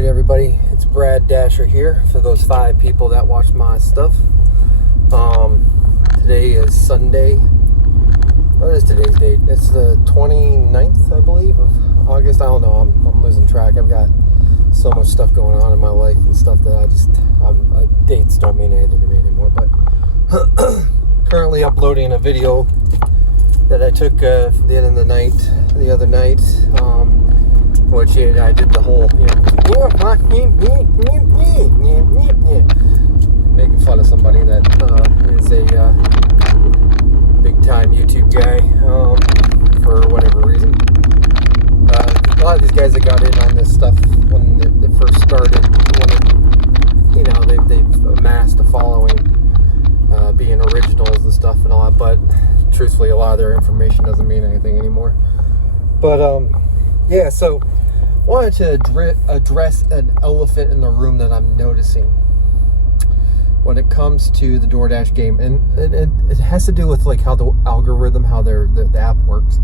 Alright everybody, it's Brad Dasher here for those 5 people that watch my stuff. Today is Sunday. What is today's date? It's the 29th, I believe, of August. I don't know, I'm losing track. I've got so much stuff going on in my life and stuff that dates don't mean anything to me anymore. But currently uploading a video that I took from the end of the other night, which I did the whole, making fun of somebody that is a big-time YouTube guy for whatever reason. A lot of these guys that got in on this stuff when it first started, they've amassed a following, being originals and stuff and all that, but truthfully, a lot of their information doesn't mean anything anymore. But, so I wanted to address an elephant in the room that I'm noticing when it comes to the DoorDash game, and it has to do with like how the algorithm, how the app works.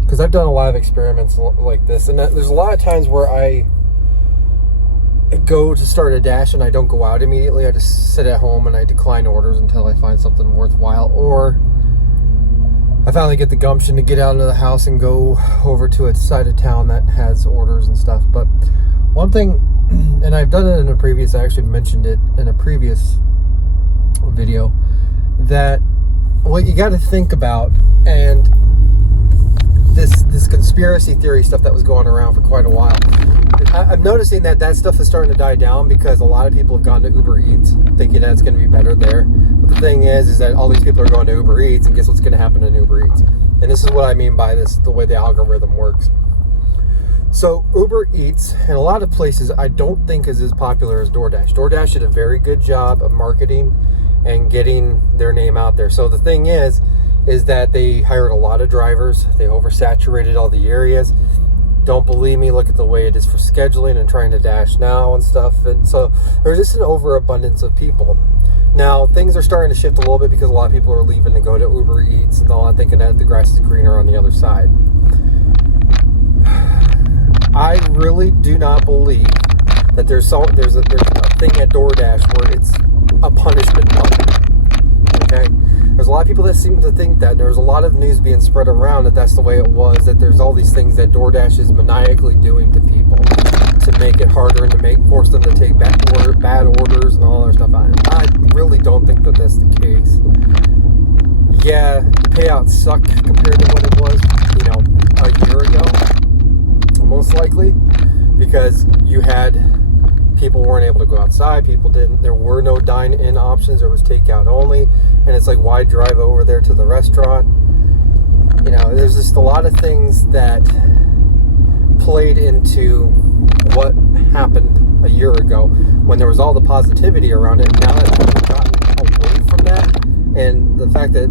Because I've done a lot of experiments like this, and there's a lot of times where I go to start a dash and I don't go out immediately. I just sit at home and I decline orders until I find something worthwhile, or I finally get the gumption to get out of the house and go over to a side of town that has orders and stuff. But one thing, and I've done it in a previous, I actually mentioned it in a previous video, that what you got to think about, and this conspiracy theory stuff that was going around for quite a while, I'm noticing that stuff is starting to die down because a lot of people have gone to Uber Eats thinking that it's going to be better there. But the thing is that all these people are going to Uber Eats, and guess what's going to happen in Uber Eats? And this is what I mean by this, the way the algorithm works. So Uber Eats, and a lot of places, I don't think is as popular as DoorDash. DoorDash did a very good job of marketing and getting their name out there. So the thing is that they hired a lot of drivers. They oversaturated all the areas. Don't believe me, look at the way it is for scheduling and trying to dash now and stuff. And so there's just an overabundance of people. Now, things are starting to shift a little bit because a lot of people are leaving to go to Uber Eats and all, thinking that the grass is greener on the other side. I really do not believe that there's a thing at DoorDash where it's a punishment button. Okay? There's a lot of people that seem to think that. There's a lot of news being spread around that that's the way it was, that there's all these things that DoorDash is maniacally doing to people to make it harder and force them to take bad orders and all that stuff. I really don't think that that's the case. Yeah, the payouts suck compared to what it was, a year ago, most likely, because you had people weren't able to go outside. There were no dine-in options. There was takeout only. And it's like, why drive over there to the restaurant? There's just a lot of things that played into what happened a year ago when there was all the positivity around it. Now that we've gotten away from that, and the fact that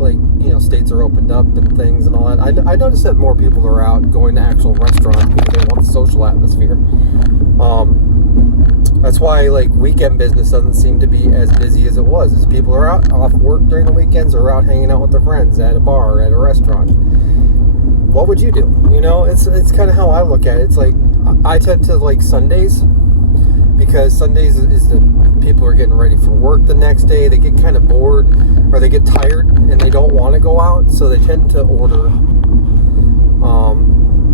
states are opened up and things and all that, I noticed that more people are out going to actual restaurants because they want the social atmosphere. That's why weekend business doesn't seem to be as busy as it was. As people are out off work during the weekends or out hanging out with their friends at a bar or at a restaurant. What would you do? It's kind of how I look at it. It's like I tend to like Sundays because Sundays is the people are getting ready for work the next day. They get kind of bored or they get tired and they don't want to go out, so they tend to order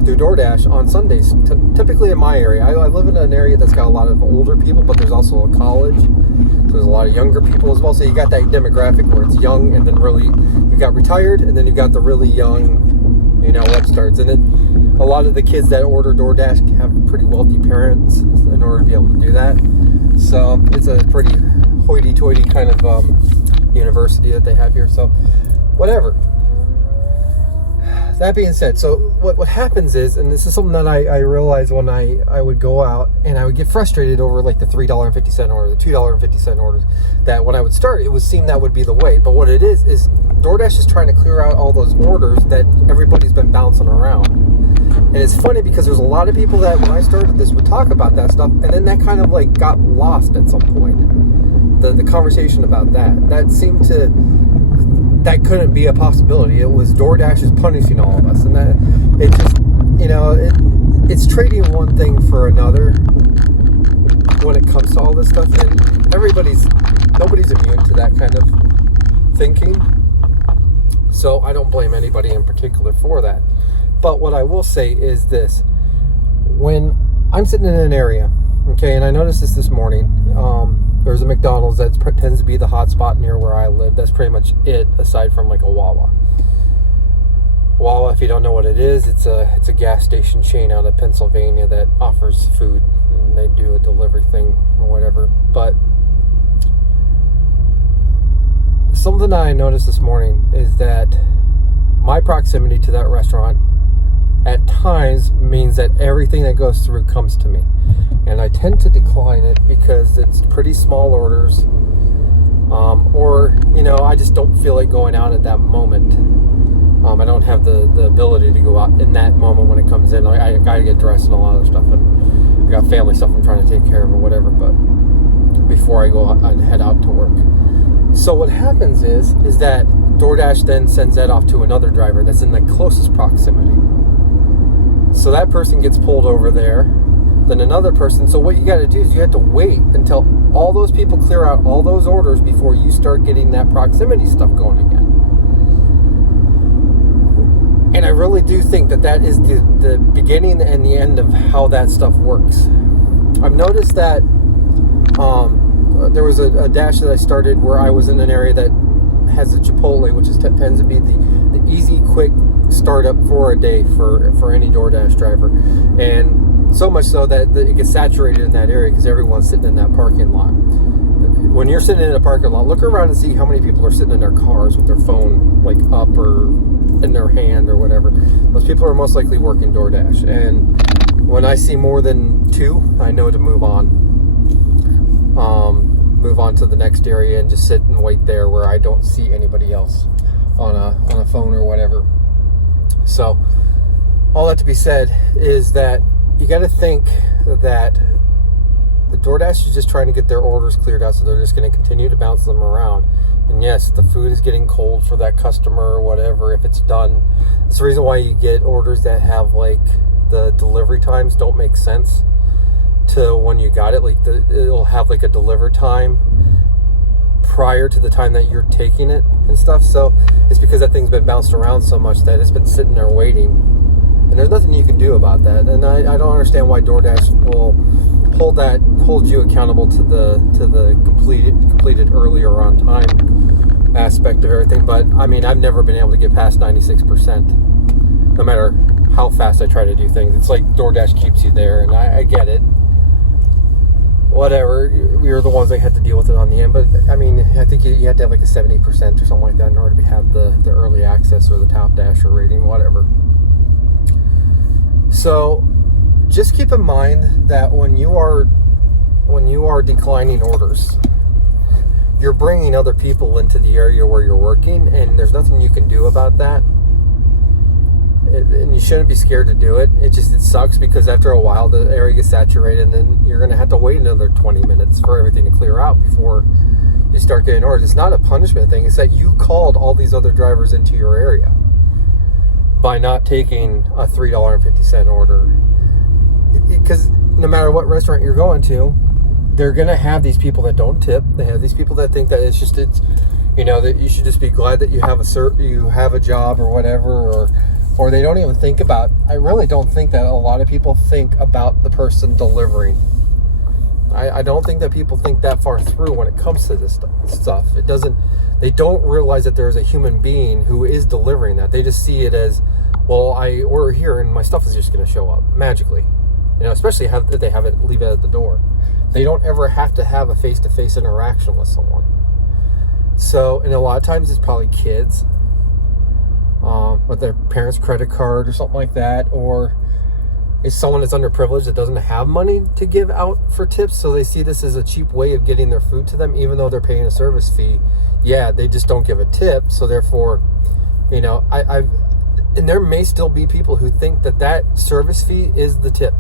through DoorDash on Sundays. Typically in my area, I live in an area that's got a lot of older people, but there's also a college, so there's a lot of younger people as well. So you got that demographic where it's young, and then really you got retired, and then you got the really young, upstarts. And a lot of the kids that order DoorDash have pretty wealthy parents in order to be able to do that. So it's a pretty hoity-toity kind of university that they have here. So whatever. That being said, so what happens is, and this is something that I realized when I would go out and I would get frustrated over the $3.50 order, the $2.50 orders, that when I would start, it would seem that would be the way. But what it is DoorDash is trying to clear out all those orders that everybody's been bouncing around. And it's funny because there's a lot of people that when I started this would talk about that stuff, and then that kind of got lost at some point. The conversation about that seemed to... that couldn't be a possibility. It was DoorDash is punishing all of us, and that it just, it's trading one thing for another. when it comes to all this stuff, and nobody's immune to that kind of thinking. So I don't blame anybody in particular for that. But what I will say is this: when I'm sitting in an area, okay, and I noticed this morning, there's a McDonald's that tends to be the hot spot near where I live. That's pretty much it, aside from like a Wawa. Wawa, if you don't know what it is, it's a gas station chain out of Pennsylvania that offers food, and they do a delivery thing or whatever. But something that I noticed this morning is that my proximity to that restaurant at times means that everything that goes through comes to me, and I tend to decline it because it's pretty small orders, or I just don't feel like going out at that moment. I don't have the ability to go out in that moment when it comes in. I gotta get dressed and a lot of other stuff, and I got family stuff I'm trying to take care of or whatever, but before I go out and head out to work. So what happens is that DoorDash then sends that off to another driver that's in the closest proximity. So that person gets pulled over there, then another person. So what you got to do is you have to wait until all those people clear out all those orders before you start getting that proximity stuff going again. And I really do think that is the beginning and the end of how that stuff works. I've noticed that there was a dash that I started where I was in an area that has a Chipotle, which tends to be the easy, quick startup for a day for any DoorDash driver. And so much so that it gets saturated in that area because everyone's sitting in that parking lot. When you're sitting in a parking lot, look around and see how many people are sitting in their cars with their phone like up or in their hand or whatever. Those people are most likely working DoorDash. And when I see more than two, I know to move on. Move on to the next area and just sit and wait there where I don't see anybody else on a phone or whatever. So all that to be said is that you got to think that the DoorDash is just trying to get their orders cleared out, so they're just going to continue to bounce them around. And yes, the food is getting cold for that customer or whatever if it's done. That's the reason why you get orders that have like the delivery times don't make sense to when you got it. Like it'll have like a deliver time prior to the time that you're taking it and stuff. So it's because that thing's been bounced around so much that it's been sitting there waiting, and there's nothing you can do about that. And I don't understand why DoorDash will hold you accountable to the completed earlier on time aspect of everything. But I mean, I've never been able to get past 96%, no matter how fast I try to do things. It's like DoorDash keeps you there, and I get it. Whatever, we were the ones that had to deal with it on the end. But I mean, I think you have to have like a 70% or something like that in order to have the early access or the top dasher rating, whatever. So just keep in mind that when you are declining orders, you're bringing other people into the area where you're working, and there's nothing you can do about that. And you shouldn't be scared to do it. It sucks because after a while the area gets saturated, and then you're going to have to wait another 20 minutes for everything to clear out before you start getting orders. It's not a punishment thing. It's that you called all these other drivers into your area by not taking a $3.50 order. Because no matter what restaurant you're going to, they're going to have these people that don't tip. They have these people that think that it's that you should just be glad that you have a job or whatever, or they don't even think about. I really don't think that a lot of people think about the person delivering. I don't think that people think that far through when it comes to this stuff. They don't realize that there's a human being who is delivering that. They just see it as, well, I order here and my stuff is just going to show up magically. Especially if they have it, leave it at the door. They don't ever have to have a face-to-face interaction with someone. So, and a lot of times it's probably kids with their parents' credit card or something like that, or is someone that's underprivileged that doesn't have money to give out for tips, so they see this as a cheap way of getting their food to them, even though they're paying a service fee. Yeah, they just don't give a tip, so therefore, and there may still be people who think that service fee is the tip.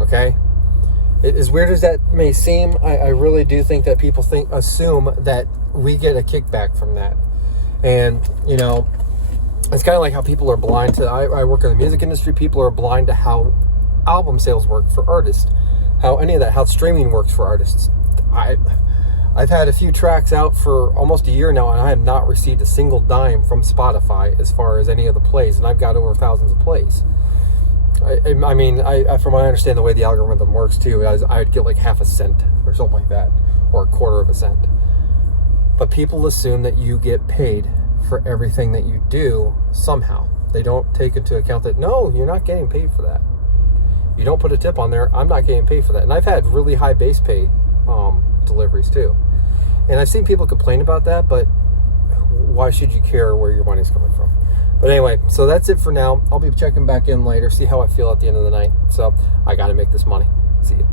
Okay? As weird as that may seem, I really do think that people assume that we get a kickback from that. And, it's kind of like how people are blind to, I work in the music industry, people are blind to how album sales work for artists. how any of that, how streaming works for artists. I've had a few tracks out for almost a year now, and I have not received a single dime from Spotify as far as any of the plays, and I've got over thousands of plays. I mean, from what I understand the way the algorithm works too, I'd get like half a cent or something like that, or a quarter of a cent. But people assume that you get paid for everything that you do somehow. They don't take into account that, no, you're not getting paid for that. You don't put a tip on there, I'm not getting paid for that. And I've had really high base pay deliveries too. And I've seen people complain about that, but why should you care where your money's coming from? But anyway, so that's it for now. I'll be checking back in later, see how I feel at the end of the night. So I got to make this money. See you.